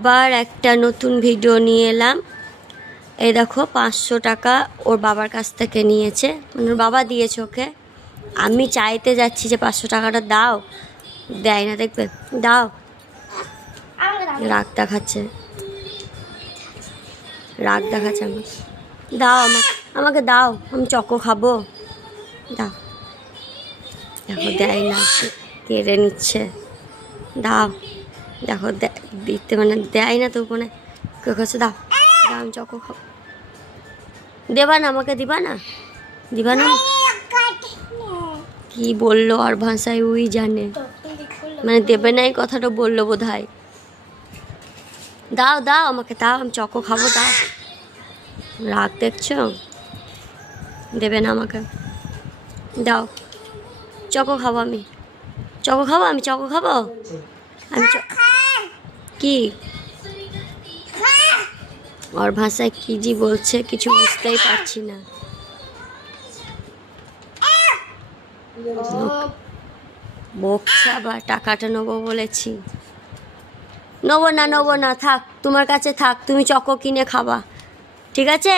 আবার একটা নতুন ভিডিও নিয়ে এলাম। এই দেখো 500 টাকা ওর বাবার কাছ থেকে নিয়েছে, মানে ওর বাবা দিয়েছে ওকে। আমি চাইতে যাচ্ছি যে 500 টাকাটা দাও, দেয় না, দেখবে। দাও, রাগ দেখাচ্ছে, রাগ দেখাচ্ছে আমাকে। দাও আমাকে দাও, আমি চকো খাবো, দাও। দেখো দেয় না, কেড়ে নিচ্ছে। দাও, দেখো দিতে মানে দেয় না তো, মানে কেউ কাছে দাও, দাও আমি চকো খাবো। দেবা না আমাকে, দিবা না, দিবা না। কি বললো আর ভাষায় ওই জানে, মানে দেবে না এই কথাটা বললো বোধ হয়। দাও দাও আমাকে, দাও আমি চকো খাবো, দাও। রাগ দেখছো, দেবে না আমাকে, দাও। চকো খাবো আমি, চকো খাবো আমি, চকো খাবো আমি। কি ওর ভাষায় কি জি বলছে কিছু বুঝতেই পারছি না। বকছে আবার, টাকাটা নেবো বলেছি। নেবো না, নেবো না, থাক তোমার কাছে থাক, তুমি চকো কিনে খাবা, ঠিক আছে।